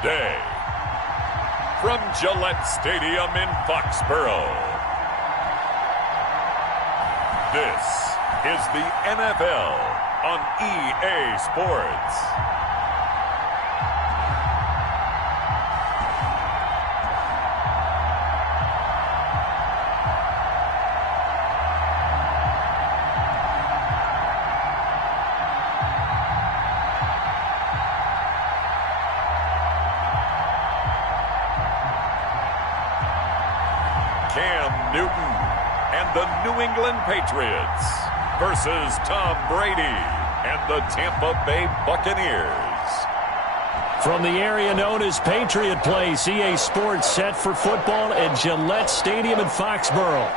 today, from Gillette Stadium in Foxborough, this is the NFL on EA Sports. Cam Newton and the New England Patriots versus Tom Brady and the Tampa Bay Buccaneers. From the area known as Patriot Place, EA Sports set for football at Gillette Stadium in Foxborough.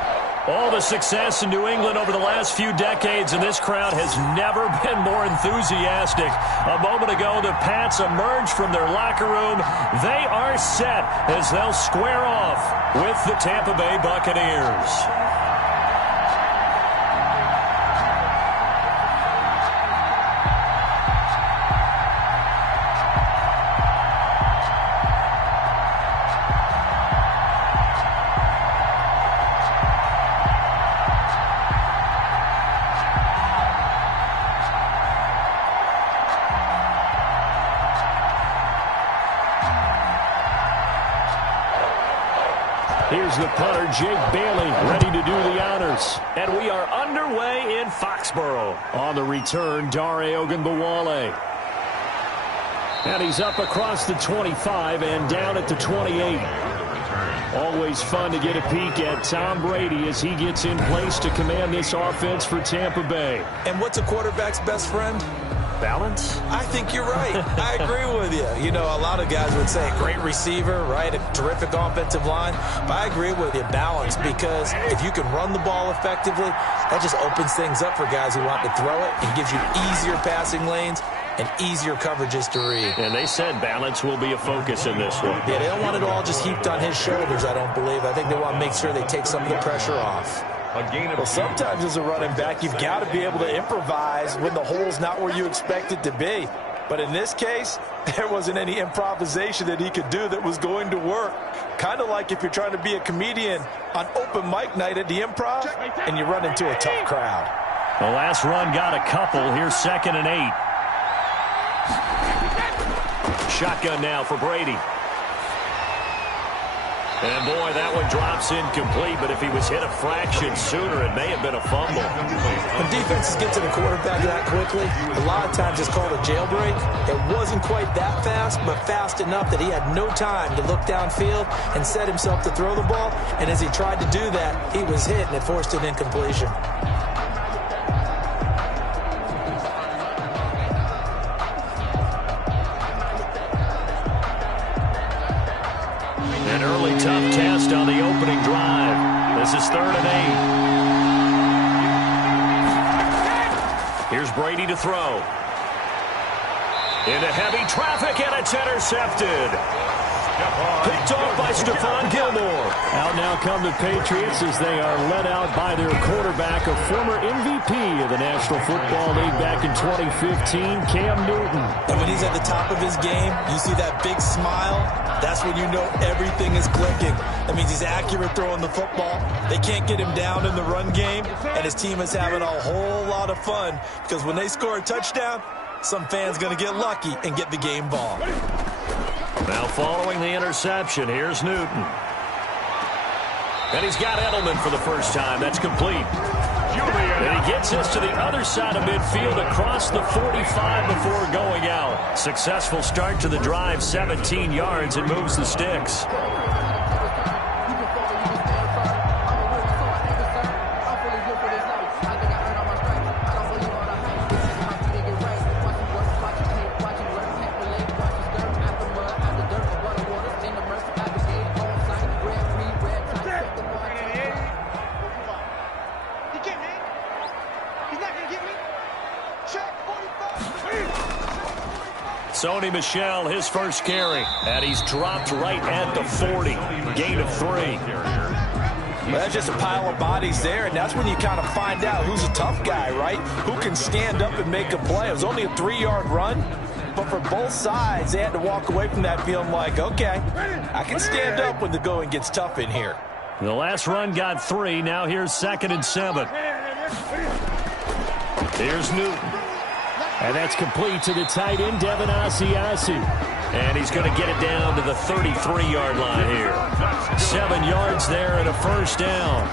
All the success in New England over the last few decades, and this crowd has never been more enthusiastic. A moment ago, the Pats emerged from their locker room. They are set as they'll square off with the Tampa Bay Buccaneers. Here's the punter, Jake Bailey, ready to do the honors. And we are underway in Foxborough. On the return, Dare Ogunbowale. And he's up across the 25 and down at the 28. Always fun to get a peek at Tom Brady as he gets in place to command this offense for Tampa Bay. And what's a quarterback's best friend? Balance? I think you're right. I agree with you. You know, a lot of guys would say great receiver, right? A terrific offensive line. But I agree with you, balance, because if you can run the ball effectively, that just opens things up for guys who want to throw it and gives you easier passing lanes and easier coverages to read. And they said balance will be a focus in this one. Yeah, they don't want it all just heaped on his shoulders, I don't believe. I think they want to make sure they take some of the pressure off. Well, sometimes as a running back, you've got to be able to improvise when the hole's not where you expect it to be. But in this case, there wasn't any improvisation that he could do that was going to work. Kind of like if you're trying to be a comedian on open mic night at the Improv and you run into a tough crowd. The last run got a couple. Here's 2nd and 8. Shotgun now for Brady. And, boy, that one drops incomplete, but if he was hit a fraction sooner, it may have been a fumble. When defenses get to the quarterback that quickly, a lot of times it's called a jailbreak. It wasn't quite that fast, but fast enough that he had no time to look downfield and set himself to throw the ball. And as he tried to do that, he was hit, and it forced an incompletion. An early tough test on the opening drive. This is 3rd and 8. Here's Brady to throw. Into heavy traffic, and it's intercepted. Picked off by Stephon Gilmore. Out now come the Patriots as they are led out by their quarterback, a former MVP of the National Football League back in 2015, Cam Newton. And when he's at the top of his game, you see that big smile. That's when you know everything is clicking. That means he's accurate throwing the football. They can't get him down in the run game, and his team is having a whole lot of fun because when they score a touchdown, some fan's going to get lucky and get the game ball. Now following the interception, here's Newton. And he's got Edelman for the first time. That's complete. And he gets us to the other side of midfield across the 45 before going out. Successful start to the drive, 17 yards, and moves the sticks. Sony Michel, his first carry, and he's dropped right at the 40. Gain of 3. Well, that's just a pile of bodies there, and that's when you kind of find out who's a tough guy, right? Who can stand up and make a play. It was only a 3-yard run, But for both sides, they had to walk away from that feeling like, okay, I can stand up when the going gets tough in here. The last run got 3. Now here's 2nd and 7. Here's Newton. And that's complete to the tight end, Devin Asiasi. And he's going to get it down to the 33-yard line here. 7 yards there and a first down.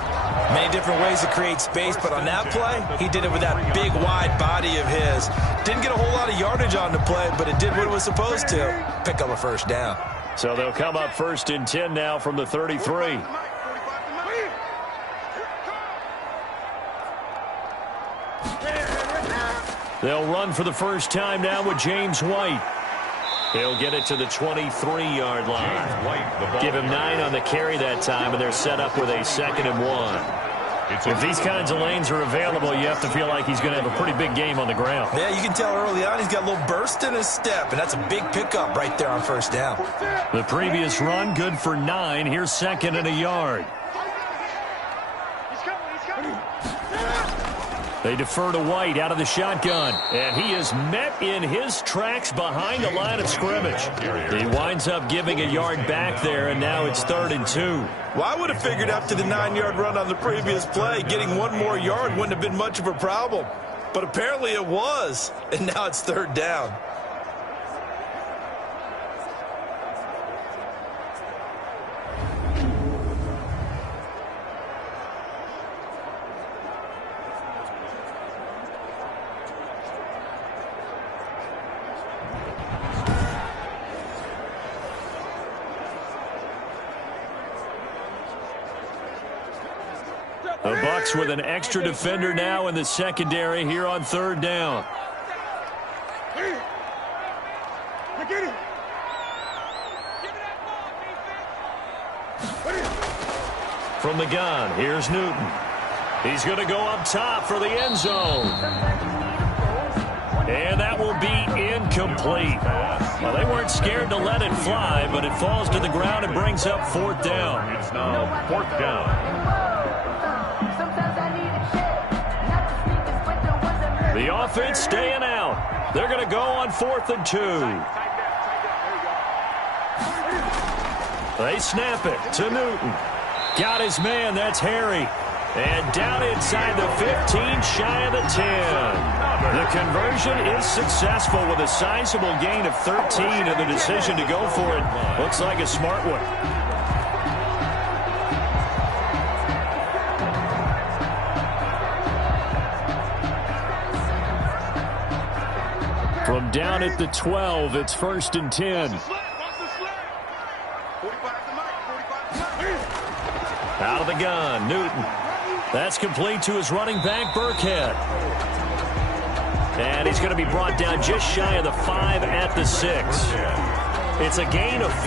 Many different ways to create space, but on that play, he did it with that big, wide body of his. Didn't get a whole lot of yardage on the play, but it did what it was supposed to. Pick up a first down. So they'll come up 1st and 10 now from the 33. They'll run for the first time now with James White. He'll get it to the 23-yard line. Give him 9 on the carry that time, and they're set up with a 2nd and 1. If these kinds of lanes are available, you have to feel like he's going to have a pretty big game on the ground. Yeah, you can tell early on he's got a little burst in his step, and that's a big pickup right there on first down. The previous run, good for 9. Here's 2nd and a yard. They defer to White out of the shotgun, and he is met in his tracks behind the line of scrimmage. He winds up giving a yard back there, and now it's 3rd and 2. Well, I would have figured after the 9-yard run on the previous play, getting 1 more yard wouldn't have been much of a problem. But apparently it was, and now it's 3rd down. The Bucs with an extra defender now in the secondary here on 3rd down. From the gun, here's Newton. He's going to go up top for the end zone. And that will be incomplete. Well, they weren't scared to let it fly, but it falls to the ground and brings up 4th down. It's now 4th down. The offense staying out. They're going to go on 4th and 2. They snap it to Newton. Got his man, that's Harry. And down inside the 15, shy of the 10. The conversion is successful with a sizable gain of 13, and the decision to go for it looks like a smart one. From down at the 12, it's 1st and 10. Out of the gun, Newton. That's complete to his running back, Burkhead. And he's going to be brought down just shy of the 5 at the 6. It's a gain of 5,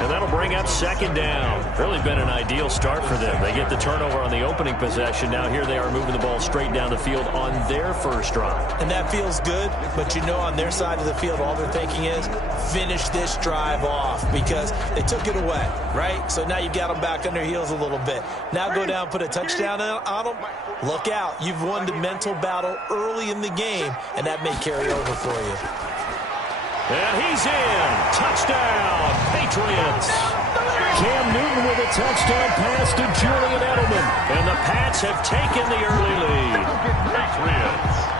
and that'll bring up 2nd down. Really been an ideal start for them. They get the turnover on the opening possession. Now here they are moving the ball straight down the field on their first drive. And that feels good, but you know on their side of the field, all they're thinking is finish this drive off because they took it away, right? So now you've got them back on their heels a little bit. Now go down, put a touchdown on them. Look out. You've won the mental battle early in the game, and that may carry over for you. And he's in. Touchdown, Patriots. Cam Newton with a touchdown pass to Julian Edelman. And the Pats have taken the early lead. Patriots.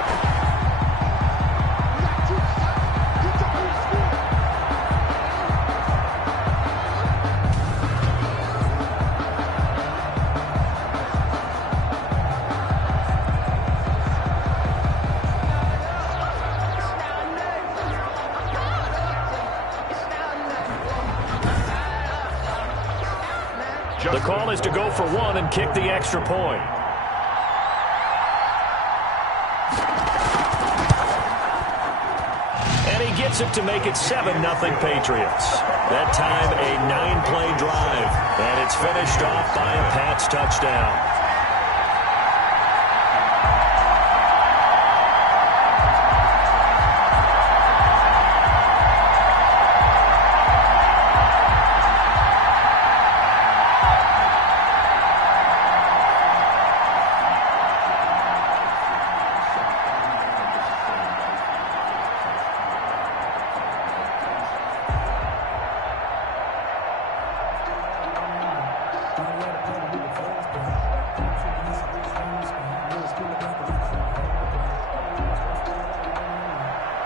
The call is to go for 1 and kick the extra point. And he gets it to make it 7-0 Patriots. That time a 9-play drive. And it's finished off by a Pats touchdown.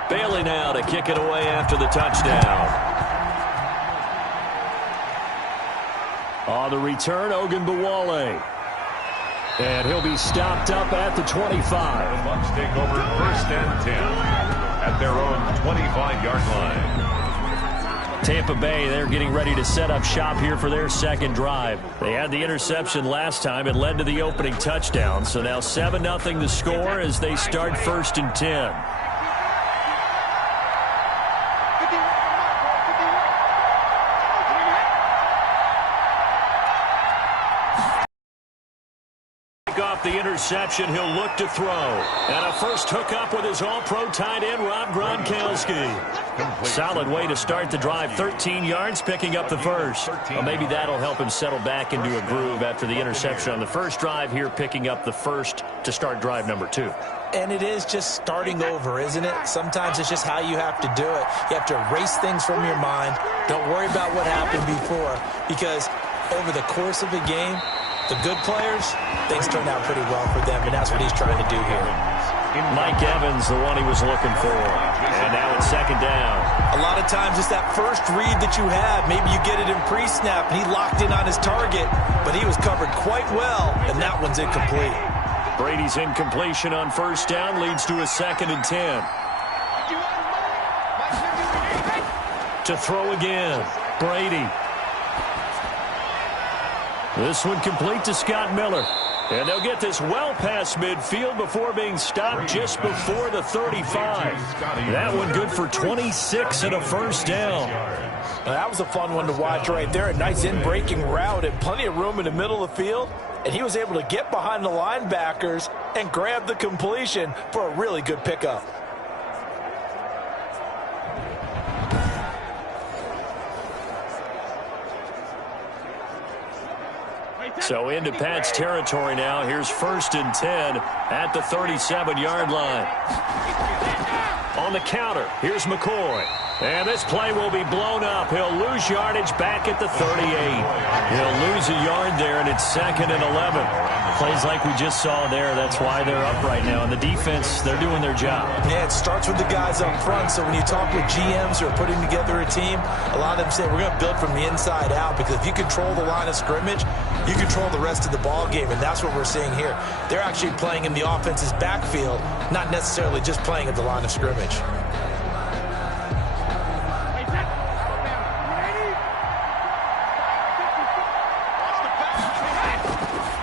Bailey now to kick it away after the touchdown. On the return, Ogunbowale. And he'll be stopped up at the 25. The Bucs take over 1st and 10 at their own 25-yard line. Tampa Bay, they're getting ready to set up shop here for their second drive. They had the interception last time. It led to the opening touchdown. So now 7-0 the score as they start 1st and 10. Off the interception, he'll look to throw. And a first hookup with his all-pro tight end, Rob Gronkowski. Solid way to start the drive. 13 yards, picking up the first. Well, maybe that'll help him settle back into a groove after the interception on the first drive here, picking up the first to start drive number 2. And it is just starting over, isn't it? Sometimes it's just how you have to do it. You have to erase things from your mind. Don't worry about what happened before, because over the course of a game, the good players, things turned out pretty well for them, and that's what he's trying to do here. Mike Evans, the one he was looking for. And now it's 2nd down. A lot of times it's that first read that you have. Maybe you get it in pre-snap, and he locked in on his target, but he was covered quite well, and that one's incomplete. Brady's incompletion on 1st down leads to a 2nd and 10. To throw again, Brady. This one complete to Scott Miller. And they'll get this well past midfield before being stopped just before the 35. That one good for 26 and a 1st down. Well, that was a fun one to watch right there. A nice in-breaking route and plenty of room in the middle of the field. And he was able to get behind the linebackers and grab the completion for a really good pickup. So into Pat's territory now. Here's 1st and 10 at the 37-yard line. On the counter, here's McCoy. And this play will be blown up. He'll lose yardage back at the 38. He'll lose a yard there, and it's 2nd and 11. Plays like we just saw there. That's why they're up right now. And the defense, they're doing their job. Yeah, it starts with the guys up front. So when you talk with GMs who are putting together a team, a lot of them say we're going to build from the inside out, because if you control the line of scrimmage, you control the rest of the ball game, and that's what we're seeing here. They're actually playing in the offense's backfield, not necessarily just playing at the line of scrimmage.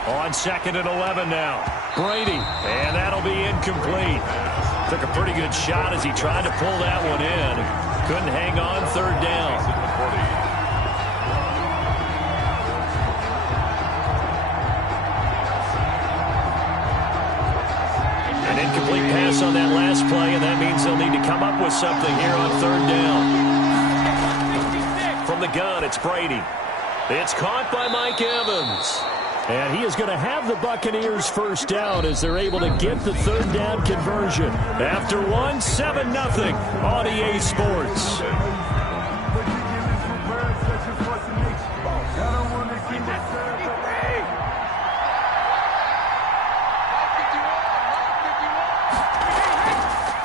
On 2nd and 11 now. Brady, and that'll be incomplete. Took a pretty good shot as he tried to pull that one in. Couldn't hang on. 3rd down. An incomplete pass on that last play, and that means they'll need to come up with something here on 3rd down. From the gun, it's Brady. It's caught by Mike Evans. And he is going to have the Buccaneers 1st down as they're able to get the 3rd down conversion. After 7-0 on EA Sports.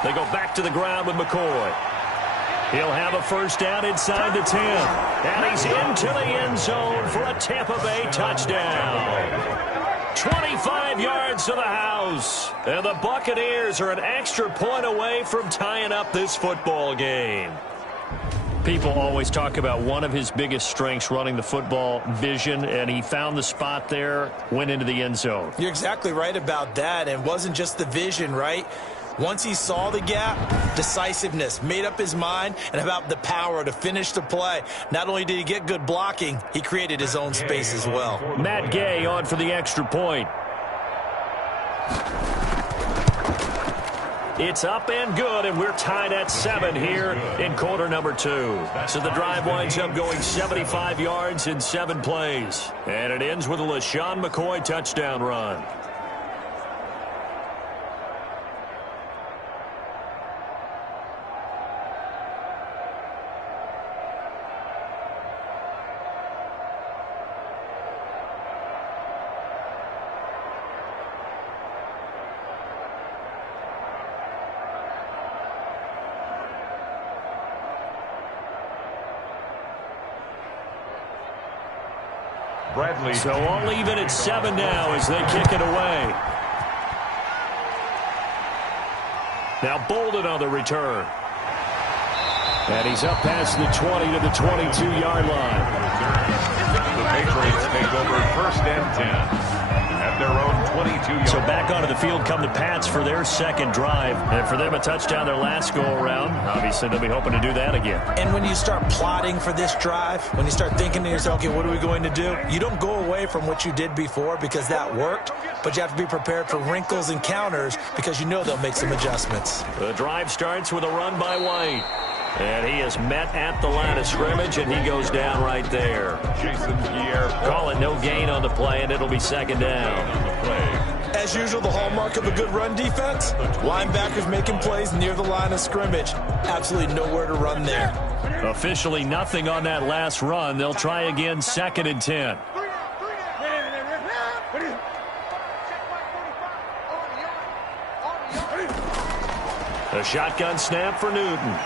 They go back to the ground with McCoy. He'll have a 1st down inside the 10. And he's into the end zone for a Tampa Bay touchdown. 25 yards to the house. And the Buccaneers are an extra point away from tying up this football game. People always talk about one of his biggest strengths, running the football, vision, and he found the spot there, went into the end zone. You're exactly right about that. And it wasn't just the vision, right? Once he saw the gap, decisiveness, made up his mind, and about the power to finish the play. Not only did he get good blocking, he created his own space as well. Matt Gay on for the extra point. It's up and good, and we're tied at 7 here in quarter number 2. So the drive winds up going 75 yards in 7 plays. And it ends with a LaShawn McCoy touchdown run. So all even at 7 now as they kick it away. Now Bolden on the return. And he's up past the 20 to the 22-yard line. The Patriots take over 1st and 10 at their own 22-yard. So back onto the field come the Pats for their second drive. And for them, a touchdown their last go-around. Obviously, they'll be hoping to do that again. And when you start plotting for this drive, when you start thinking to yourself, okay, what are we going to do? You don't go away from what you did before because that worked. But you have to be prepared for wrinkles and counters because you know they'll make some adjustments. The drive starts with a run by White. And he is met at the line of scrimmage, and he goes down right there. Call it no gain on the play, and it'll be 2nd down. As usual, the hallmark of a good run defense, linebackers making plays near the line of scrimmage. Absolutely nowhere to run there. Officially nothing on that last run. They'll try again, 2nd and 10. A shotgun snap for Newton.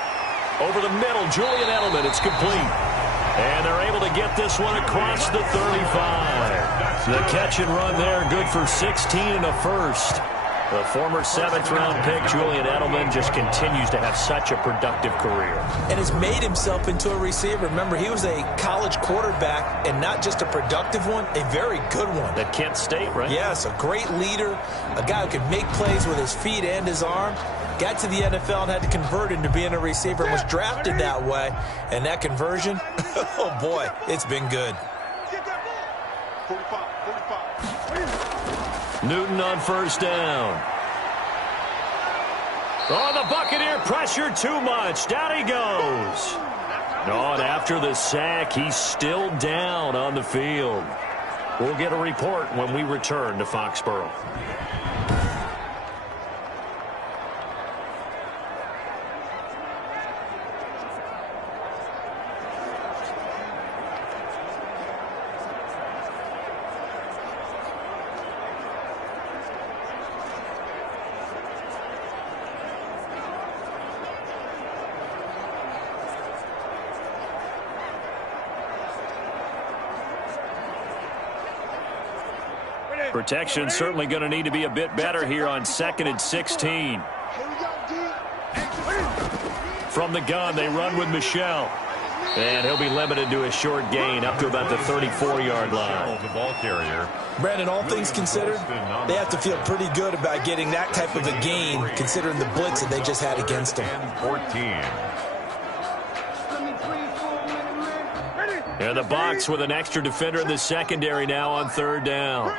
Over the middle, Julian Edelman. It's complete. And they're able to get this one across the 35. The catch and run there, good for 16 and a first. The former 7th-round pick, Julian Edelman, just continues to have such a productive career. And has made himself into a receiver. Remember, he was a college quarterback, and not just a productive one, a very good one. At Kent State, right? Yes, a great leader, a guy who can make plays with his feet and his arm. Got to the NFL and had to convert into being a receiver and was drafted that way. And that conversion, oh boy, it's been good. Newton on 1st down. Oh, the Buccaneer pressure too much. Down he goes. No, and after the sack, he's still down on the field. We'll get a report when we return to Foxborough. Protection certainly going to need to be a bit better here on 2nd and 16. From the gun, they run with Michel. And he'll be limited to a short gain up to about the 34-yard line. The ball carrier. Brandon, all things considered, they have to feel pretty good about getting that type of a gain considering the blitz that they just had against them. 14. And the box with an extra defender in the secondary now on 3rd down.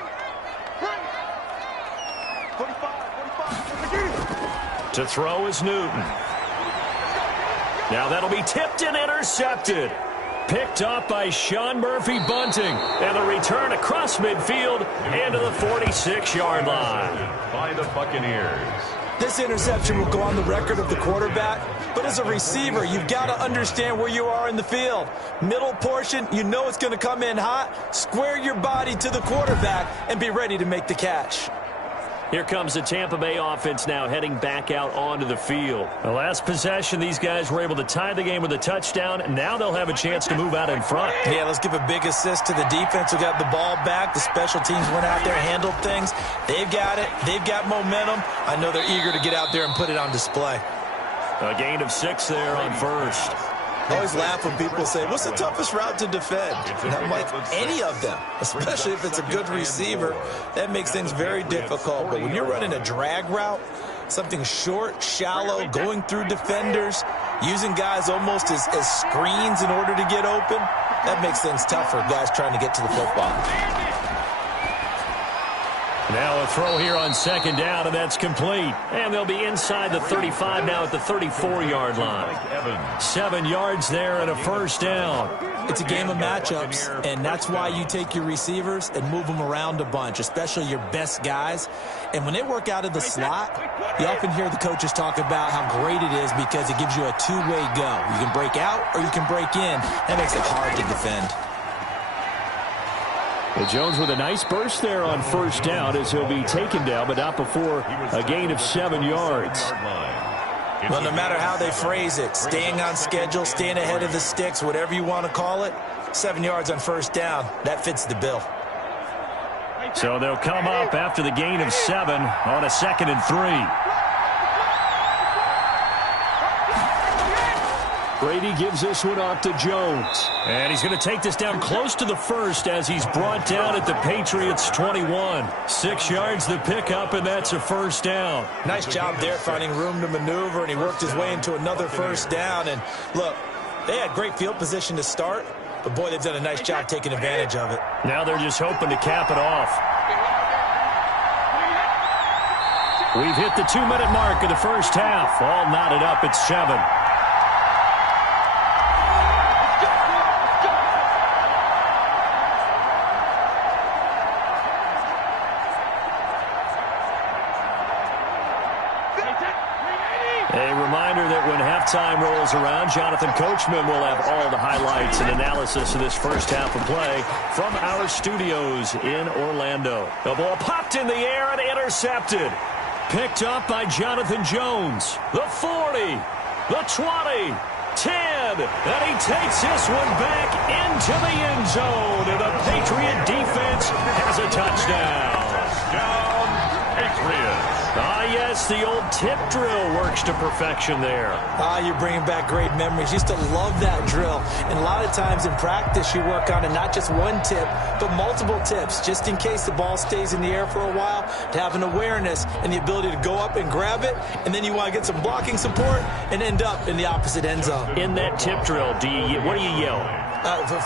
To throw is Newton. Now that'll be tipped and intercepted. Picked up by Sean Murphy-Bunting. And the return across midfield into the 46-yard line. By the Buccaneers. This interception will go on the record of the quarterback, but as a receiver, you've got to understand where you are in the field. Middle portion, you know it's going to come in hot. Square your body to the quarterback and be ready to make the catch. Here comes the Tampa Bay offense now heading back out onto the field. The last possession, these guys were able to tie the game with a touchdown, and now they'll have a chance to move out in front. Yeah, let's give a big assist to the defense who got the ball back. The special teams went out there, handled things. They've got it. They've got momentum. I know they're eager to get out there and put it on display. A gain of 6 there on 1st. I always laugh when people say, what's the toughest route to defend? And I'm like, any of them, especially if it's a good receiver. That makes things very difficult. But when you're running a drag route, something short, shallow, going through defenders, using guys almost as screens in order to get open, that makes things tough for guys trying to get to the football. Now a throw here on 2nd down, and that's complete. And they'll be inside the 35 now at the 34-yard line. 7 yards there and a 1st down. It's a game of matchups, and that's why you take your receivers and move them around a bunch, especially your best guys. And when they work out of the slot, you often hear the coaches talk about how great it is because it gives you a two-way go. You can break out or you can break in. That makes it hard to defend. Well, Jones with a nice burst there on 1st down as he'll be taken down, but not before a gain of 7 yards. Well, no matter how they phrase it, staying on schedule, staying ahead of the sticks, whatever you want to call it, 7 yards on first down. That fits the bill. So they'll come up after the gain of 7 on a 2nd and 3. Brady gives this one off to Jones. And he's going to take this down close to the first as he's brought down at the Patriots 21. 6 yards the pickup, and that's a first down. Nice job there finding room to maneuver, and he worked his way into another first down. And look, they had great field position to start, but boy, they've done a nice job taking advantage of it. Now they're just hoping to cap it off. We've hit the 2-minute mark of the first half. All knotted up at 7. A reminder that when halftime rolls around, Jonathan Coachman will have all the highlights and analysis of this first half of play from our studios in Orlando. The ball popped in the air and intercepted. Picked up by Jonathan Jones. The 40, the 20, 10, and he takes this one back into the end zone, and the Patriot defense has a touchdown. Touchdown, Patriots. Yes, the old tip drill works to perfection there. You're bringing back great memories. Used to love that drill. And a lot of times in practice, you work on it, not just one tip, but multiple tips, just in case the ball stays in the air for a while, to have an awareness and the ability to go up and grab it, and then you want to get some blocking support and end up in the opposite end zone. In that tip drill, what do you yell?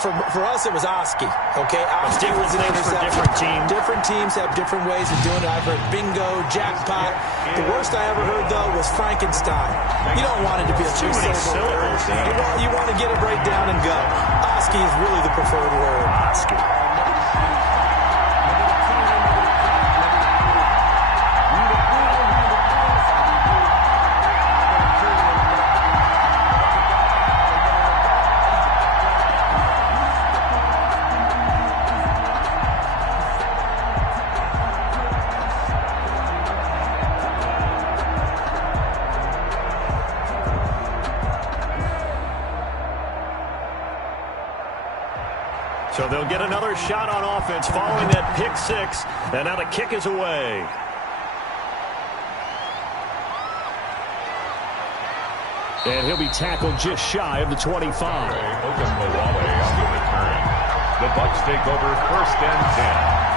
For us, it was Oski. Okay, Oski was an for different teams. Different teams have different ways of doing it. I've heard bingo, jackpot. The worst I ever heard, though, was Frankenstein. You don't want it to be a two-syllable word. You want to get it right down and go. Oski is really the preferred word. Oski. So they'll get another shot on offense following that pick 6. And now the kick is away. And he'll be tackled just shy of the 25. On the return. The Bucs take over 1st and 10.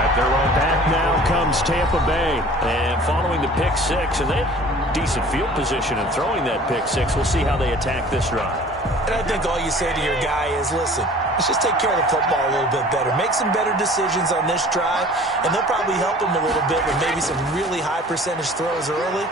At their own back now comes Tampa Bay. And following the pick 6, and they have decent field position in throwing that pick 6. We'll see how they attack this drive. And I think all you say to your guy is, listen, let's just take care of the football a little bit better. Make some better decisions on this drive, and they'll probably help him a little bit with maybe some really high percentage throws early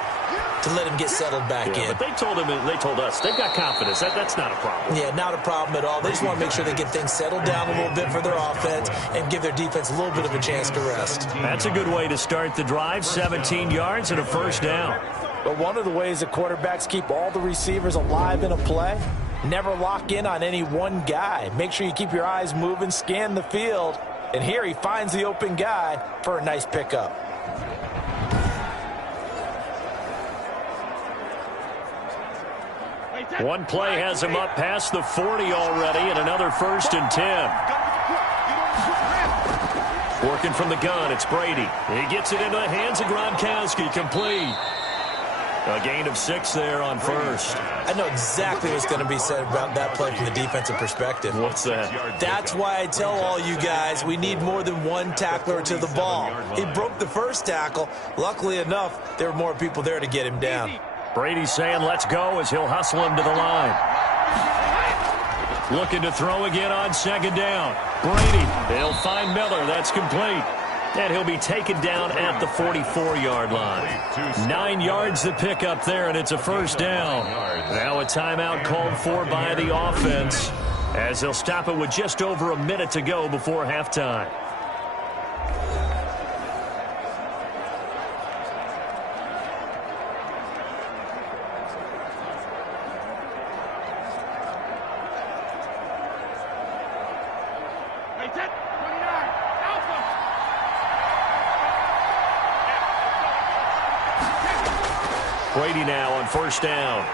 to let him get settled back in. But they told us they've got confidence. That's not a problem. Yeah, not a problem at all. They just want to make sure they get things settled down a little bit for their offense and give their defense a little bit of a chance to rest. That's a good way to start the drive. 17 yards and a first down. But one of the ways that quarterbacks keep all the receivers alive in a play, never lock in on any one guy. Make sure you keep your eyes moving, scan the field. And here he finds the open guy for a nice pickup. One play has him up past the 40 already, and another 1st and 10. Working from the gun, it's Brady. He gets it into the hands of Gronkowski, complete. A gain of 6 there on first. I know exactly what's going to be said about that play from the defensive perspective. What's that? That's why I tell all you guys we need more than one tackler to the ball. He broke the first tackle. Luckily enough, there were more people there to get him down. Brady's saying let's go as he'll hustle him to the line. Looking to throw again on 2nd down. Brady, he'll find Miller. That's complete. And he'll be taken down at the 44-yard line. 9 yards to pick up there, and it's a first down. Now a timeout called for by the offense as they'll stop it with just over a minute to go before halftime. Brady now on 1st down.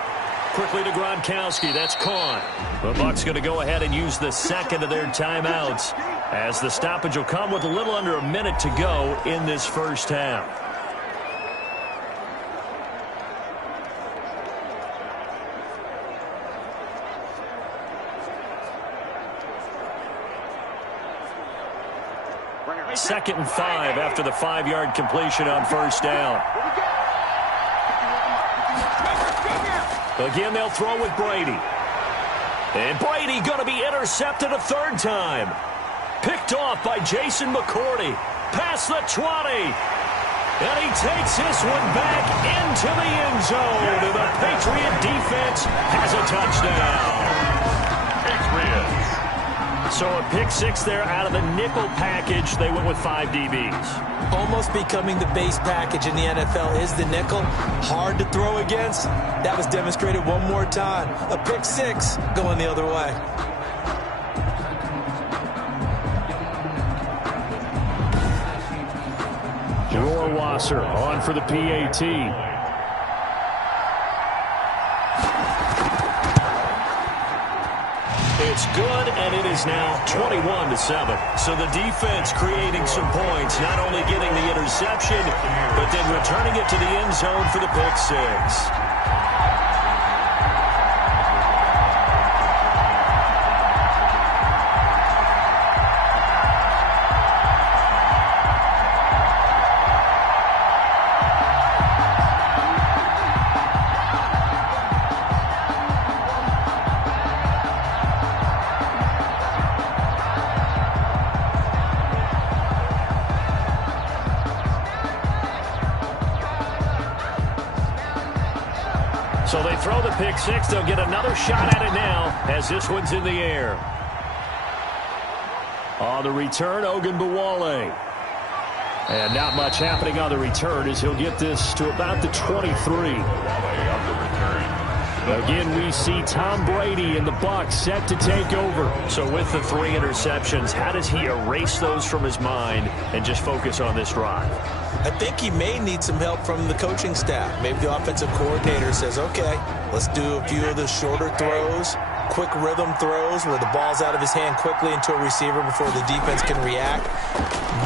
quickly to Gronkowski. That's caught. The Bucs going to go ahead and use the second of their timeouts, as the stoppage will come with a little under a minute to go in this first half. Second and 5 after the 5-yard completion on first down. Again, they'll throw with Brady. And Brady going to be intercepted a third time. Picked off by Jason McCourty. Past the 20. And he takes this one back into the end zone. And the Patriot defense has a touchdown. Patriots. So a pick six there out of the nickel package. They went with 5 DBs. Almost becoming the base package in the NFL is the nickel. Hard to throw against. That was demonstrated one more time. A pick six going the other way. Wasser on for the PAT. It's good, and it is now 21-7. So the defense creating some points, not only getting the interception, but then returning it to the end zone for the pick six. So they throw the pick six. They'll get another shot at it now as this one's in the air. On the return, Ogunbowale. And not much happening on the return as he'll get this to about the 23. Again, we see Tom Brady and the Bucs set to take over. So with the 3 interceptions, how does he erase those from his mind and just focus on this drive? I think he may need some help from the coaching staff. Maybe the offensive coordinator says, okay, let's do a few of the shorter throws, quick rhythm throws where the ball's out of his hand quickly into a receiver before the defense can react.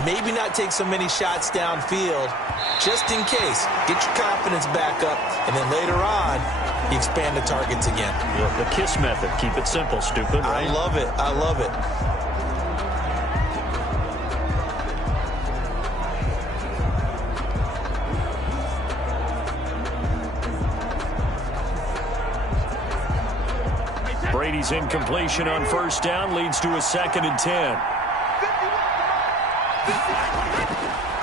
Maybe not take so many shots downfield just in case. Get your confidence back up, and then later on, you expand the targets again. The KISS method. Keep it simple, stupid. Right? I love it. I love it. Brady's incompletion on first down leads to a 2nd and 10.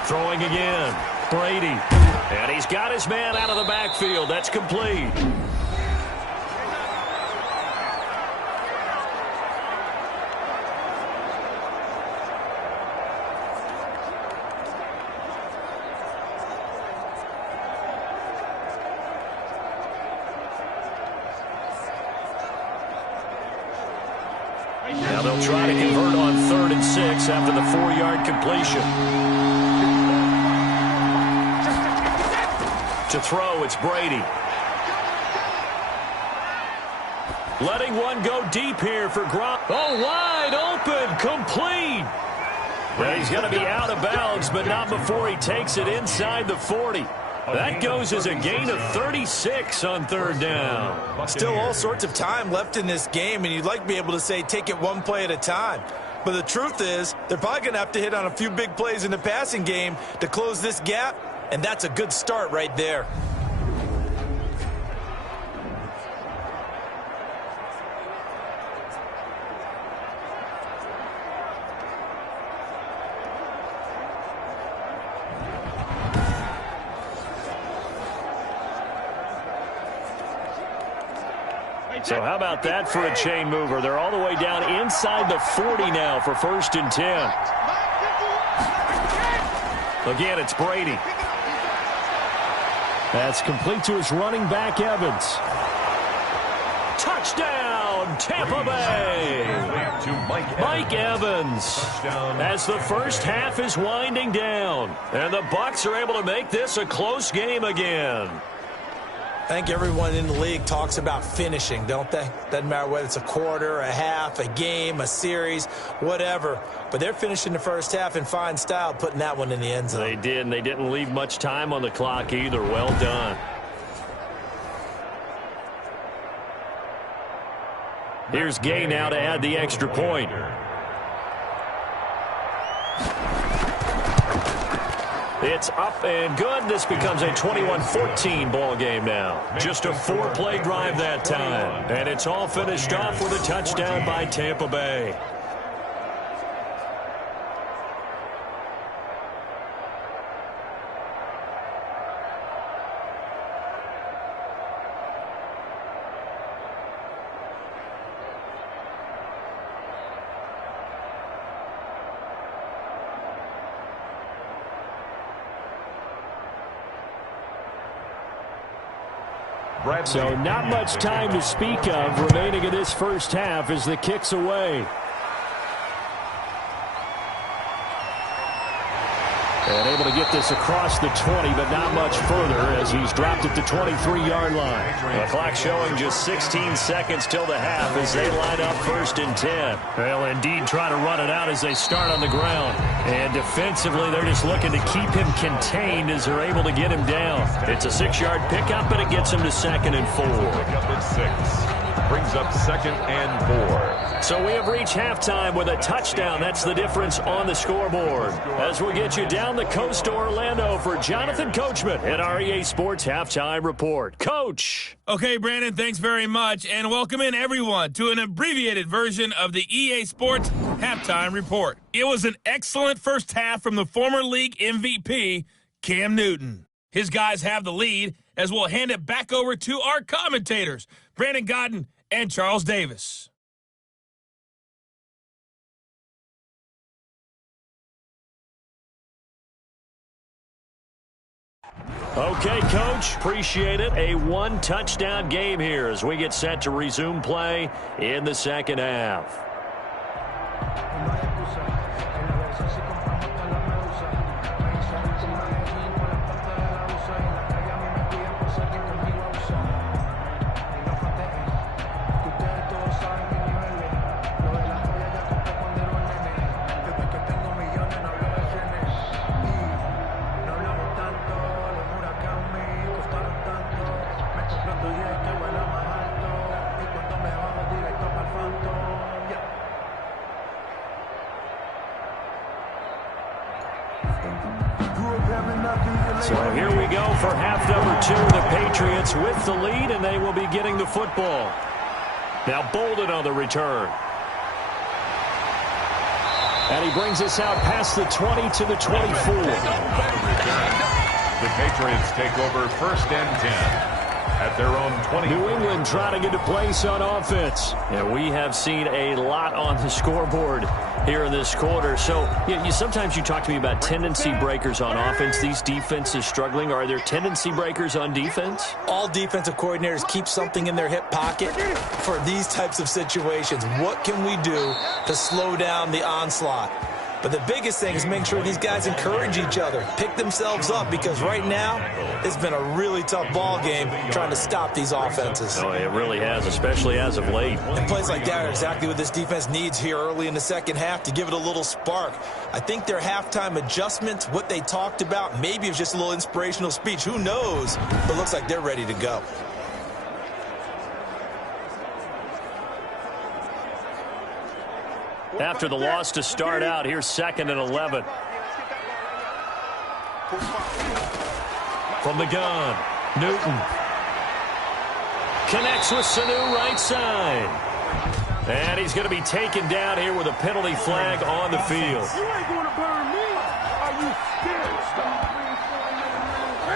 Throwing again. Brady. And he's got his man out of the backfield. That's complete. Now they'll try to convert on 3rd and 6 after the 4-yard completion. To throw, it's Brady. Letting one go deep here for Gronk. Oh, wide open, complete. Well, he's going to be out of bounds, but not before he takes it inside the 40. That goes as a gain of 36 on 3rd down. Still all sorts of time left in this game, and you'd like to be able to say take it one play at a time. But the truth is, they're probably going to have to hit on a few big plays in the passing game to close this gap, and that's a good start right there. So how about that for a chain mover? They're all the way down inside the 40 now for 1st and 10. Again, it's Brady. That's complete to his running back, Evans. Touchdown, Tampa Bay. Mike Evans. As the first half is winding down. And the Bucs are able to make this a close game again. I think everyone in the league talks about finishing, don't they? Doesn't matter whether it's a quarter, a half, a game, a series, whatever. But they're finishing the first half in fine style, putting that one in the end zone. They did, and they didn't leave much time on the clock either. Well done. Here's Gay now to add the extra point. It's up and good. This becomes a 21-14 ball game now. Just a 4-play drive that time. And it's all finished off with a touchdown by Tampa Bay. So not much time to speak of remaining in this first half as the kick's away. And able to get this across the 20, but not much further as he's dropped at the 23-yard line. The clock showing just 16 seconds till the half as they line up 1st and 10. They'll indeed try to run it out as they start on the ground. And defensively, they're just looking to keep him contained as they're able to get him down. It's a 6-yard pickup, and it gets him to 2nd and 4. Pickup at 6. Brings up 2nd and 4. So we have reached halftime with a touchdown. That's the difference on the scoreboard. As we get you down the coast to Orlando for Jonathan Coachman at our EA Sports Halftime Report. Coach. Okay, Brandon, thanks very much. And welcome in, everyone, to an abbreviated version of the EA Sports Halftime Report. It was an excellent first half from the former league MVP, Cam Newton. His guys have the lead as we'll hand it back over to our commentators, Brandon Godden and Charles Davis. Okay, Coach, appreciate it. A 1-touchdown game here as we get set to resume play in the second half. So here we go for half number 2. The Patriots with the lead, and they will be getting the football. Now Bolden on the return. And he brings us out past the 20 to the 24. The Patriots take over 1st and 10. At their own 20. New England trying to get a place on offense. And we have seen a lot on the scoreboard here in this quarter. So sometimes you talk to me about tendency breakers on offense. These defenses struggling. Are there tendency breakers on defense? All defensive coordinators keep something in their hip pocket for these types of situations. What can we do to slow down the onslaught? But the biggest thing is making sure these guys encourage each other, pick themselves up, because right now it's been a really tough ball game trying to stop these offenses. Oh, it really has, especially as of late. And plays like that are exactly what this defense needs here early in the second half to give it a little spark. I think their halftime adjustments, what they talked about, maybe it was just a little inspirational speech. Who knows? But it looks like they're ready to go. After the loss to start out, here's 2nd and 11. From the gun, Newton. Connects with Sanu right side. And he's going to be taken down here with a penalty flag on the field. You ain't going to burn me. Are you scared?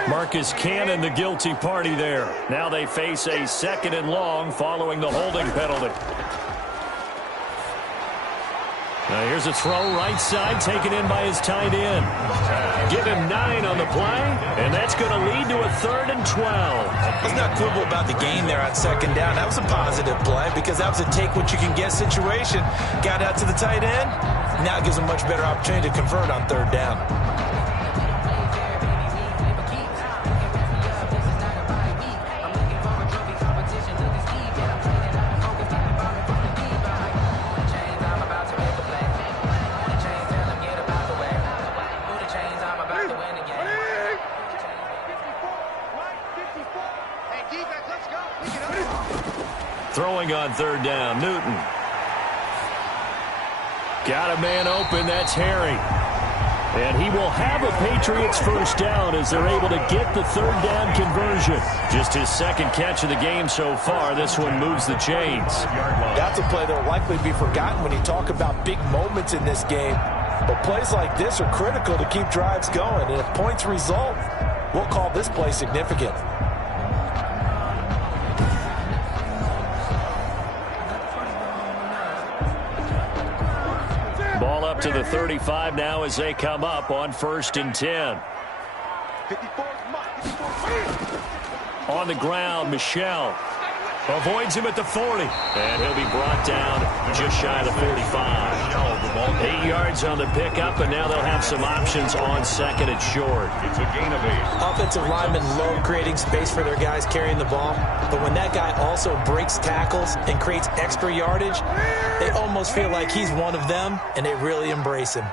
Marcus Cannon, the guilty party there. Now they face a 2nd and long following the holding penalty. Now here's a throw right side taken in by his tight end. Give him 9 on the play, and that's going to lead to a 3rd and 12. Let's not quibble about the gain there on 2nd down. That was a positive play because that was a take-what-you-can-get situation. Got out to the tight end. Now it gives him much better opportunity to convert on 3rd down. throwing on third down. Newton. Got a man open. That's Harry. And he will have a Patriots first down as they're able to get the third down conversion. Just his second catch of the game so far. This one moves the chains. That's a play that will likely be forgotten when you talk about big moments in this game. But plays like this are critical to keep drives going. And if points result, we'll call this play significant. Ball up to the 35 now as they come up on 1st and 10. On the ground, Michel avoids him at the 40. And he'll be brought down just shy of the 45. 8 yards on the pickup, and now they'll have some options on 2nd and short. It's a gain of 8. Offensive linemen love creating space for their guys carrying the ball. But when that guy also breaks tackles and creates extra yardage, they almost feel like he's one of them, and they really embrace him.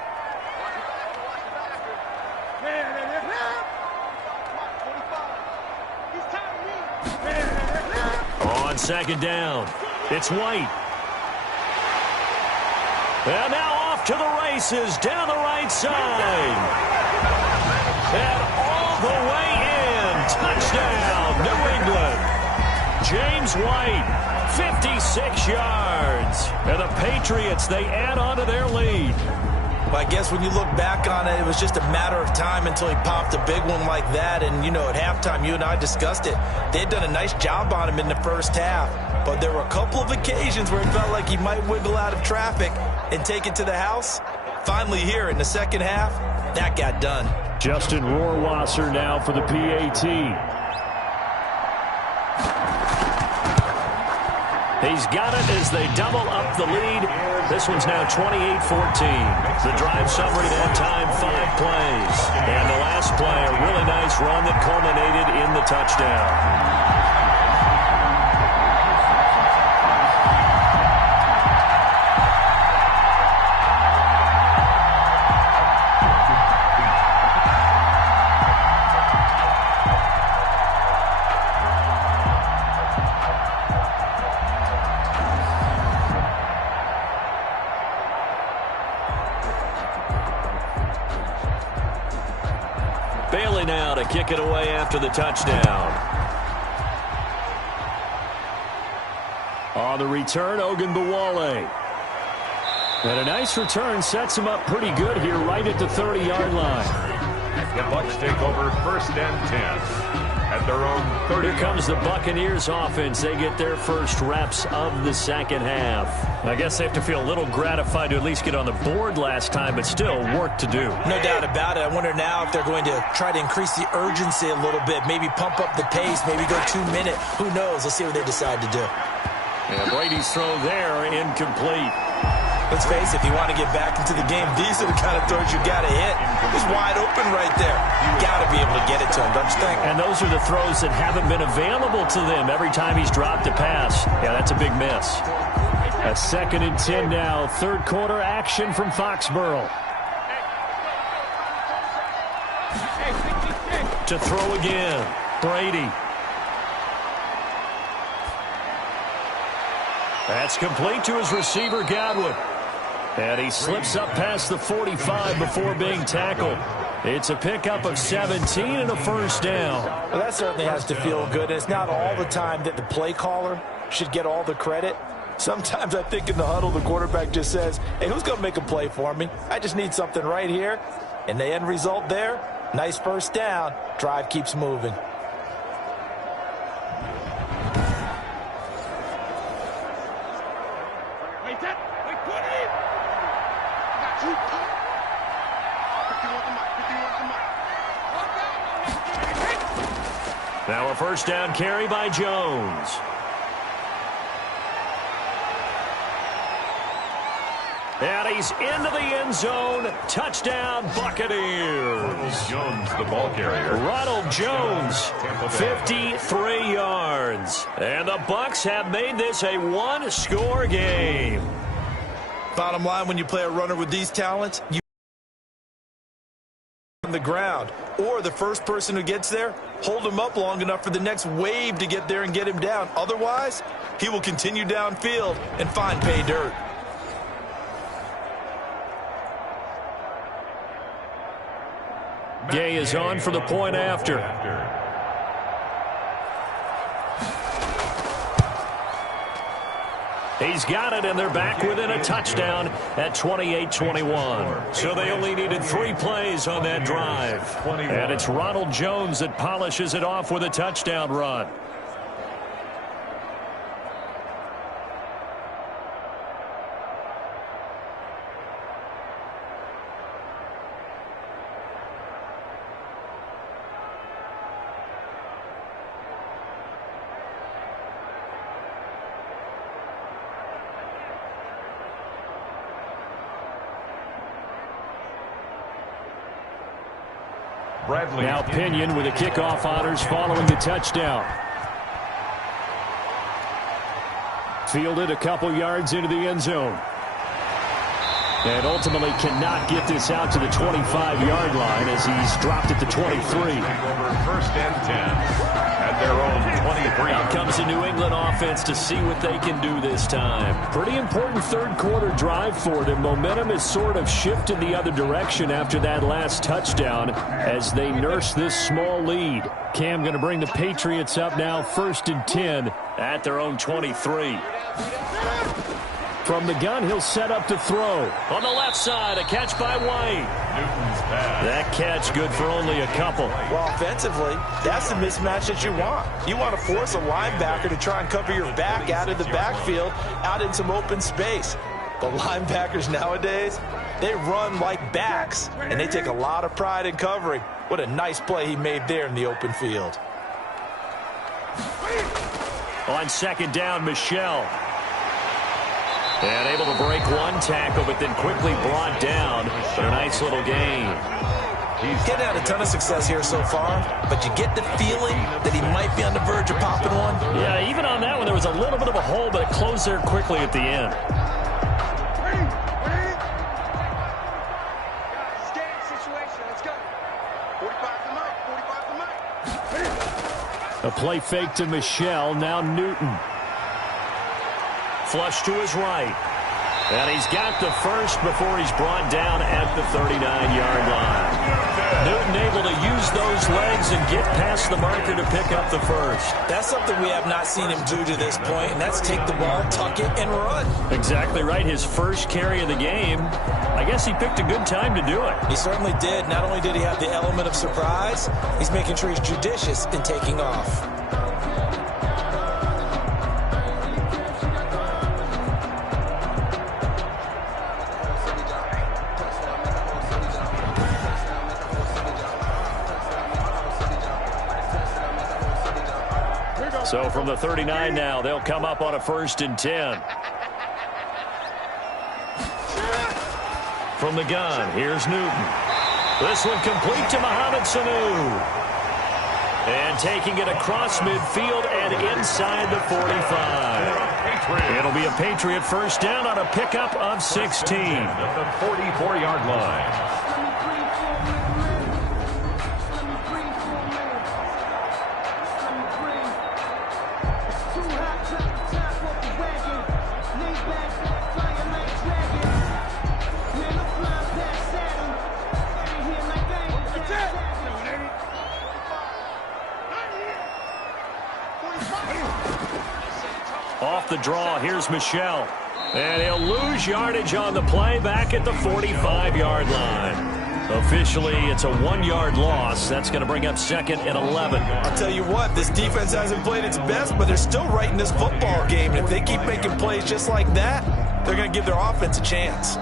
On 2nd down, it's White. And now off to the races down the right side. And all the way in. Touchdown, New England. James White, 56 yards. And the Patriots, they add on to their lead. Well, I guess when you look back on it, it was just a matter of time until he popped a big one like that. And, you know, at halftime, you and I discussed it. They had done a nice job on him in the first half. But there were a couple of occasions where it felt like he might wiggle out of traffic and take it to the house. Finally here in the second half, that got done. Justin Rohrwasser now for the PAT. He's got it as they double up the lead. This one's now 28-14. The drive summary that time, 5 plays. And the last play, a really nice run that culminated in the touchdown. Bailey now to kick it away after the touchdown. On the return, Ogunbowale. And a nice return sets him up pretty good here right at the 30-yard line. The Bucs take over 1st and 10 at their own 30. Here comes the Buccaneers offense. They get their first reps of the second half. I guess they have to feel a little gratified to at least get on the board last time, but still work to do. No doubt about it. I wonder now if they're going to try to increase the urgency a little bit, maybe pump up the pace, maybe go 2-minute. Who knows? Let's see what they decide to do. And Brady's throw there, incomplete. Let's face it, if you want to get back into the game, these are the kind of throws you got to hit. He's wide open right there. You got to be able to get it to him, don't you think? And those are the throws that haven't been available to them every time he's dropped a pass. Yeah, that's a big miss. A 2nd and 10 now. 3rd quarter action from Foxborough. To throw again, Brady. That's complete to his receiver, Godwin. And he slips up past the 45 before being tackled. It's a pickup of 17 and a first down. Well, that certainly has to feel good. It's not all the time that the play caller should get all the credit. Sometimes I think in the huddle, the quarterback just says, hey, who's going to make a play for me? I just need something right here. And the end result there, nice first down. Drive keeps moving. Now a first down carry by Jones. And he's into the end zone. Touchdown, Buccaneers. Jones, the ball carrier. Ronald Jones, 53 yards. And the Bucs have made this a one-score game. Bottom line, when you play a runner with these talents, you the ground. Or the first person who gets there, hold him up long enough for the next wave to get there and get him down. Otherwise, he will continue downfield and find pay dirt. Gay is on for the point after. He's got it, and they're back within a touchdown at 28-21. So they only needed 3 plays on that drive. And it's Ronald Jones that polishes it off with a touchdown run. Now Pinion with the kickoff honors following the touchdown. Fielded a couple yards into the end zone. And ultimately cannot get this out to the 25-yard line as he's dropped it to 23. First and 10 at their own 23. Now comes the New England offense to see what they can do this time. Pretty important third quarter drive for them. Momentum has sort of shifted the other direction after that last touchdown as they nurse this small lead. Cam going to bring the Patriots up now, 1st and 10 at their own 23. From the gun, he'll set up to throw. On the left side, a catch by White. Newton's pass. That catch good for only a couple. Well, offensively, that's the mismatch that you want. You want to force a linebacker to try and cover your back out of the backfield, out in some open space. But linebackers nowadays, they run like backs, and they take a lot of pride in covering. What a nice play he made there in the open field. On second down, Michel. And able to break one tackle, but then quickly brought down. But a nice little gain. He's getting out a ton of success here so far, but you get the feeling that he might be on the verge of popping one. Yeah, even on that one, there was a little bit of a hole, but it closed there quickly at the end. A play fake to Michel, now Newton. Flush to his right. And he's got the first before he's brought down at the 39-yard line. Newton able to use those legs and get past the marker to pick up the first. That's something we have not seen him do to this point, and that's take the ball, tuck it, and run. Exactly right. His first carry of the game. I guess he picked a good time to do it. He certainly did. Not only did he have the element of surprise, he's making sure he's judicious in taking off. So from the 39 now, they'll come up on a 1st and 10. From the gun, here's Newton. This one complete to Mohamed Sanu. And taking it across midfield and inside the 45. It'll be a Patriot first down on a pickup of 16. At the 44-yard line. Off the draw, here's Michel. And he'll lose yardage on the play back at the 45-yard line. Officially, it's a 1-yard loss. That's going to bring up 2nd and 11. I'll tell you what, this defense hasn't played its best, but they're still right in this football game. And if they keep making plays just like that, they're going to give their offense a chance.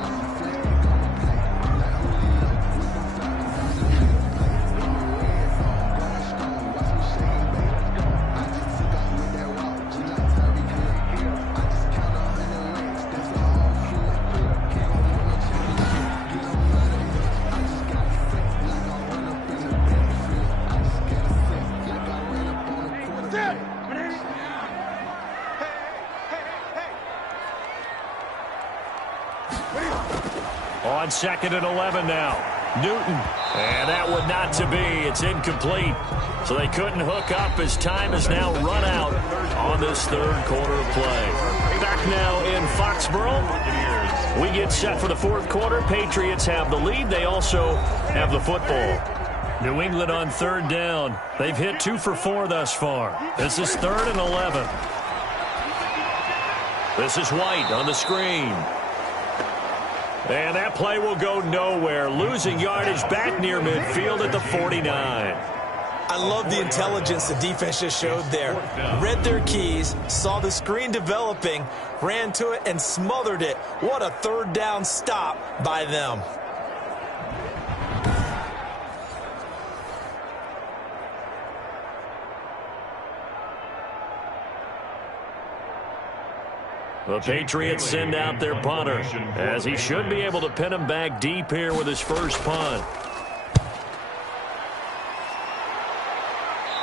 On 2nd and 11 now. Newton. And that one not to be. It's incomplete. So they couldn't hook up as time has now run out on this third quarter of play. Back now in Foxborough. We get set for the fourth quarter. Patriots have the lead. They also have the football. New England on third down. They've hit 2 for 4 thus far. This is 3rd and 11. This is White on the screen. And that play will go nowhere. Losing yardage back near midfield at the 49. I love the intelligence the defense just showed there. Read their keys, saw the screen developing, ran to it, and smothered it. What a third down stop by them. The Patriots send out their punter, as he should be able to pin him back deep here with his first punt.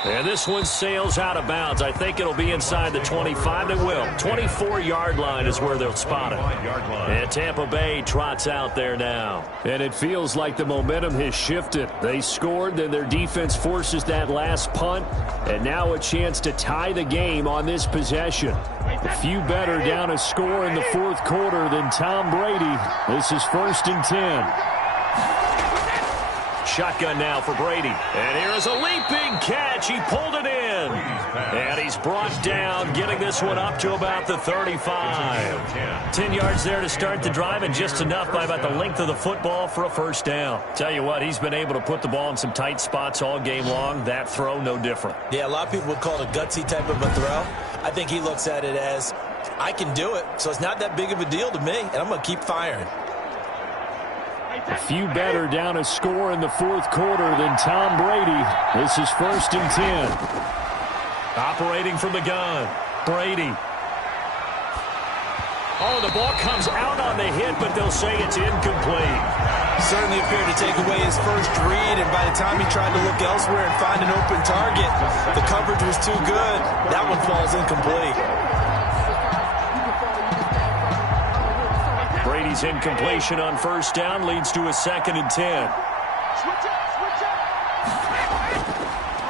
And this one sails out of bounds. I think it'll be inside the 25. It will. 24-yard line is where they'll spot it. And Tampa Bay trots out there now. And it feels like the momentum has shifted. They scored, then their defense forces that last punt, and now a chance to tie the game on this possession. A few better down a score in the fourth quarter than Tom Brady. This is 1st and 10. Shotgun now for Brady. And here is a leaping catch. He pulled it in. And he's brought down, getting this one up to about the 35. 10 yards there to start the drive, and just enough by about the length of the football for a first down. Tell you what, he's been able to put the ball in some tight spots all game long. That throw, no different. Yeah, a lot of people would call it a gutsy type of a throw. I think he looks at it as, I can do it, so it's not that big of a deal to me, and I'm going to keep firing. A few better down a score in the fourth quarter than Tom Brady. This is 1st and 10. Operating from the gun, Brady. Oh, the ball comes out on the hit, but they'll say it's incomplete. Certainly appeared to take away his first read, and by the time he tried to look elsewhere and find an open target, the coverage was too good. That one falls incomplete. Brady's incompletion on first down leads to a 2nd and 10.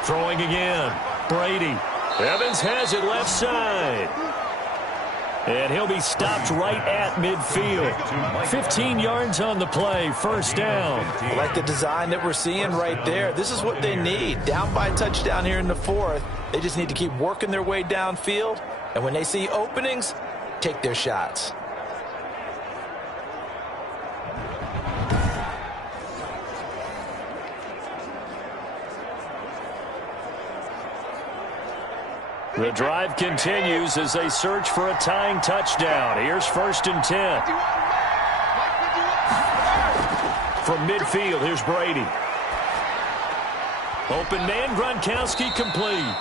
Throwing again. Brady. Evans has it left side. And he'll be stopped right at midfield. 15 yards on the play, first down. I like the design that we're seeing right there. This is what they need. Down by a touchdown here in the fourth. They just need to keep working their way downfield. And when they see openings, take their shots. The drive continues as they search for a tying touchdown. Here's 1st and 10. From midfield, here's Brady. Open man, Gronkowski complete.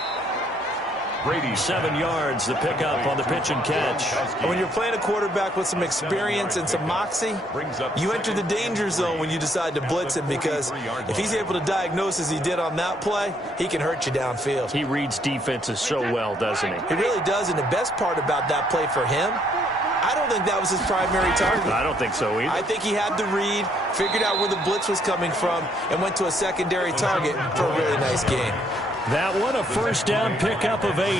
Brady 7 yards, the pickup on the pitch and catch. And when you're playing a quarterback with some experience and some moxie, you enter the danger zone when you decide to blitz him, because if he's able to diagnose as he did on that play, he can hurt you downfield. He reads defenses so well, doesn't he? He really does, and the best part about that play for him, I don't think that was his primary target. I don't think so either. I think he had the read, figured out where the blitz was coming from, and went to a secondary target for a really nice game. That one, a first down pickup of 8.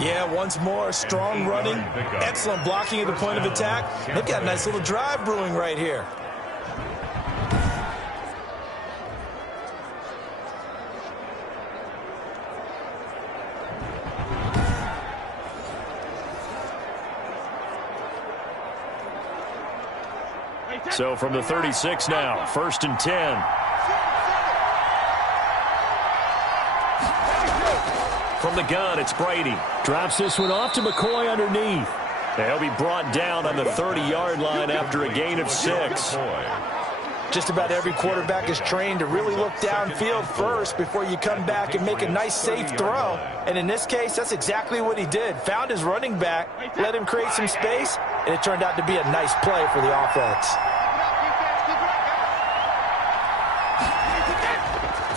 Yeah, once more, strong running, excellent blocking at the point of attack. They've got a nice little drive brewing right here. So from the 36 now, 1st and 10. From the gun, it's Brady. Drops this one off to McCoy underneath. He'll be brought down on the 30-yard line after a gain of 6. Just about every quarterback is trained to really look downfield first before you come back and make a nice, safe throw. And in this case, that's exactly what he did. Found his running back, let him create some space, and it turned out to be a nice play for the offense.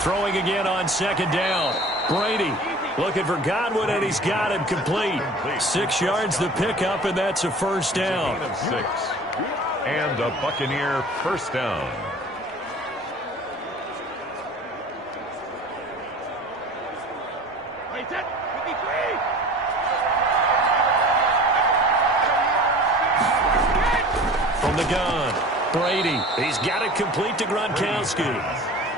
Throwing again on 2nd down. Brady looking for Godwin, and he's got him complete. 6 yards the pickup, and that's a first down. And a Buccaneer first down. From the gun, Brady. He's got it complete to Gronkowski.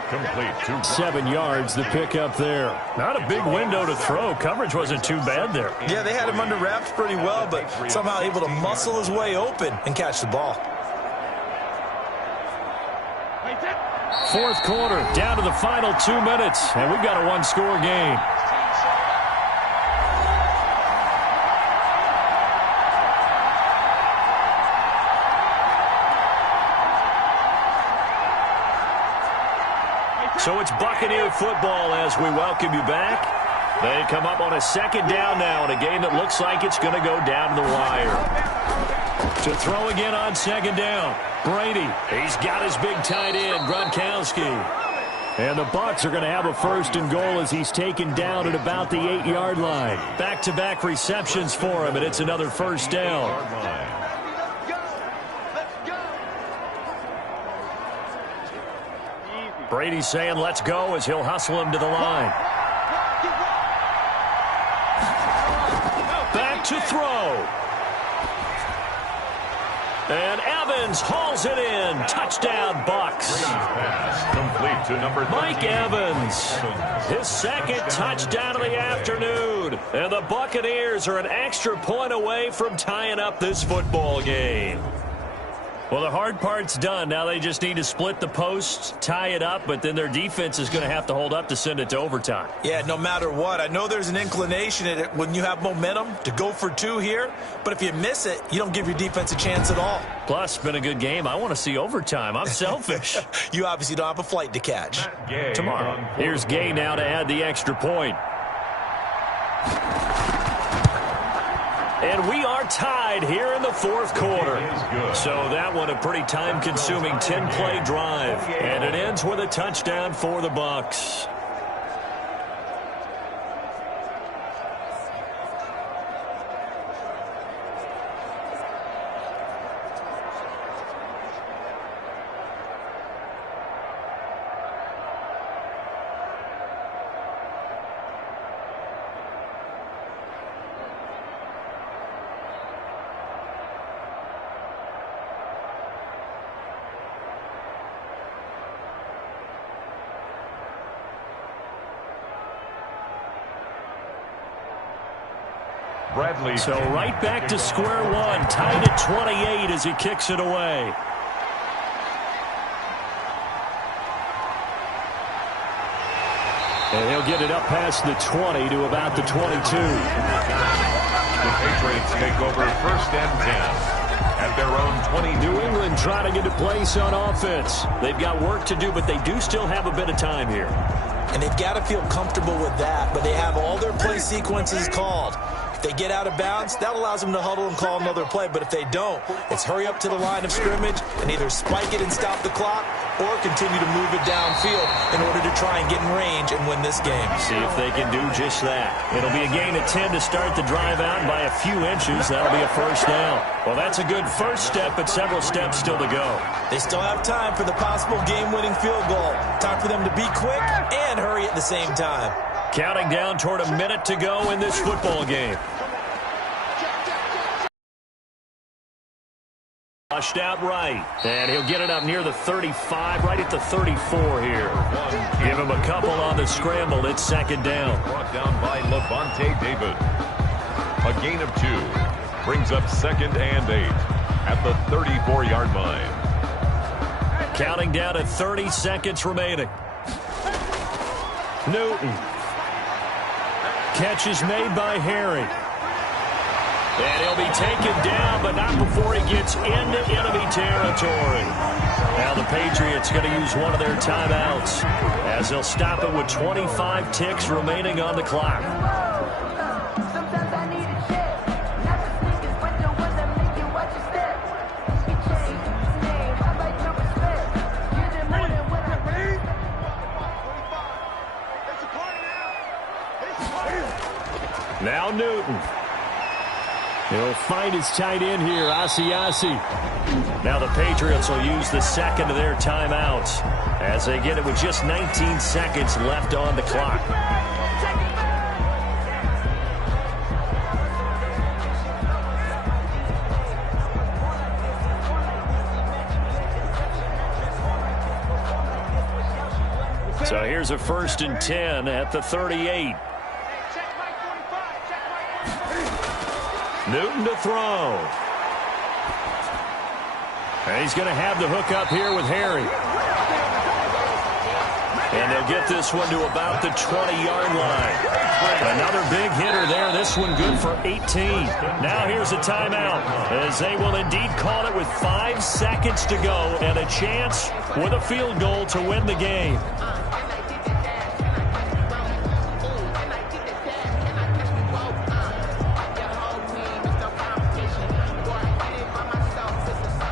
Complete to 7 yards, the pickup there. Not a big window to throw. Coverage wasn't too bad there. Yeah, they had him under wraps pretty well, but somehow able to muscle his way open and catch the ball. Fourth quarter, down to the final 2 minutes, and we've got a one-score game. So it's Buccaneer football as we welcome you back. They come up on a second down now in a game that looks like it's going to go down to the wire. To throw again on second down, Brady. He's got his big tight end, Gronkowski. And the Bucs are going to have a first and goal as he's taken down at about the 8-yard line. Back-to-back receptions for him, and it's another first down. Brady saying let's go as he'll hustle him to the line. Back to throw. And Evans hauls it in. Touchdown, Bucs. complete to number 13. Mike Evans, his second touchdown of the afternoon. And the Buccaneers are an extra point away from tying up this football game. Well, the hard part's done. Now they just need to split the posts, tie it up, but then their defense is going to have to hold up to send it to overtime. Yeah, no matter what. I know there's an inclination in it when you have momentum to go for two here, but if you miss it, you don't give your defense a chance at all. Plus, it's been a good game. I want to see overtime. I'm selfish. You obviously don't have a flight to catch. Tomorrow. Here's Gay now to add the extra point. And we are tied here in the fourth quarter. So that one a pretty time-consuming 10-play drive. And it ends with a touchdown for the Bucs. So right back to square one, tied at 28 as he kicks it away. And he'll get it up past the 20 to about the 22. The Patriots take over first and 10 at their own 20. New England trying to get a place on offense. They've got work to do, but they do still have a bit of time here. And they've got to feel comfortable with that, but they have all their play sequences called. If they get out of bounds, that allows them to huddle and call another play. But if they don't, it's hurry up to the line of scrimmage and either spike it and stop the clock or continue to move it downfield in order to try and get in range and win this game. See if they can do just that. It'll be a gain of 10 to start the drive out, and by a few inches, that'll be a first down. Well, that's a good first step, but several steps still to go. They still have time for the possible game-winning field goal. Time for them to be quick and hurry at the same time. Counting down toward a minute to go in this football game. Flushed out right. And he'll get it up near the 35, right at the 34 here. Give him a couple on the scramble. It's second down. Brought down by Levante David. A gain of 2. Brings up second and 8 at the 34-yard line. Counting down at 30 seconds remaining. Newton. Catch is made by Harry. And he'll be taken down, but not before he gets into enemy territory. Now the Patriots going to use one of their timeouts as they'll stop it with 25 ticks remaining on the clock. Now Newton. He'll find his tight end here, Asiasi. Now the Patriots will use the second of their timeouts as they get it with just 19 seconds left on the clock. So here's a 1st and 10 at the 38. Newton to throw. And he's going to have the hook up here with Harry. And they'll get this one to about the 20-yard line. Another big hitter there. This one good for 18. Now here's a timeout, as they will indeed call it with 5 seconds to go and a chance with a field goal to win the game.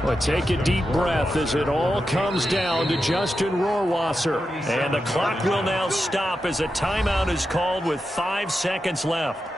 But take a deep breath as it all comes down to Justin Rohrwasser. And the clock will now stop as a timeout is called with 5 seconds left.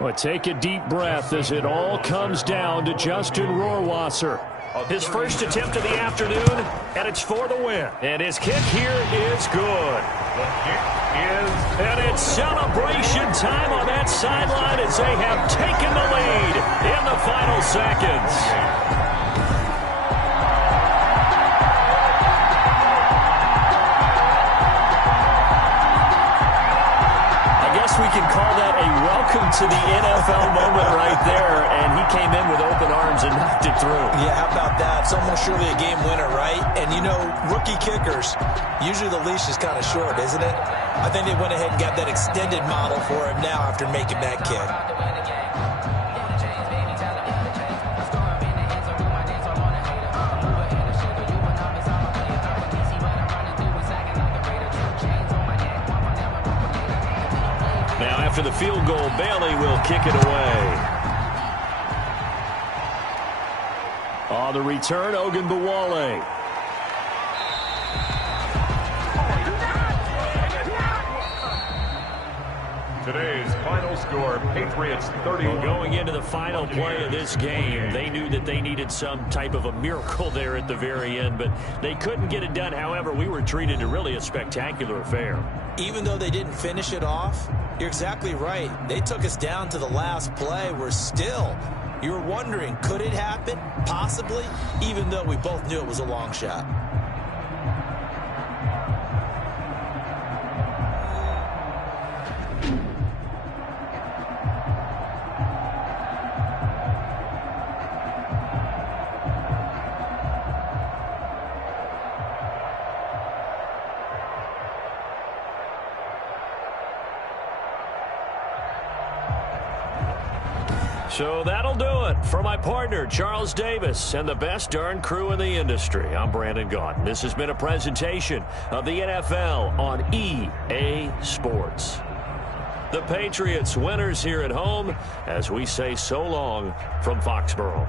But take a deep breath as it all comes down to Justin Rohrwasser. His first attempt of the afternoon, and it's for the win. And his kick here is good. And it's celebration time on that sideline as they have taken the lead in the final seconds. We can call that a welcome to the NFL moment right there, and he came in with open arms and knocked it through. Yeah, how about that? It's almost surely a game winner, right? And, you know, rookie kickers, usually the leash is kind of short, isn't it? I think they went ahead and got that extended model for him now after making that kick. After the field goal, Bailey will kick it away. On the return, Ogunbowale. Today's final score, Patriots 31. Well, going into the final play of this game, they knew that they needed some type of a miracle there at the very end, but they couldn't get it done. However, we were treated to really a spectacular affair. Even though they didn't finish it off, you're exactly right. They took us down to the last play. We're still, you were wondering, could it happen? Possibly, even though we both knew it was a long shot. So that'll do it. For my partner, Charles Davis, and the best darn crew in the industry, I'm Brandon Gaudin. This has been a presentation of the NFL on EA Sports. The Patriots winners here at home as we say so long from Foxborough.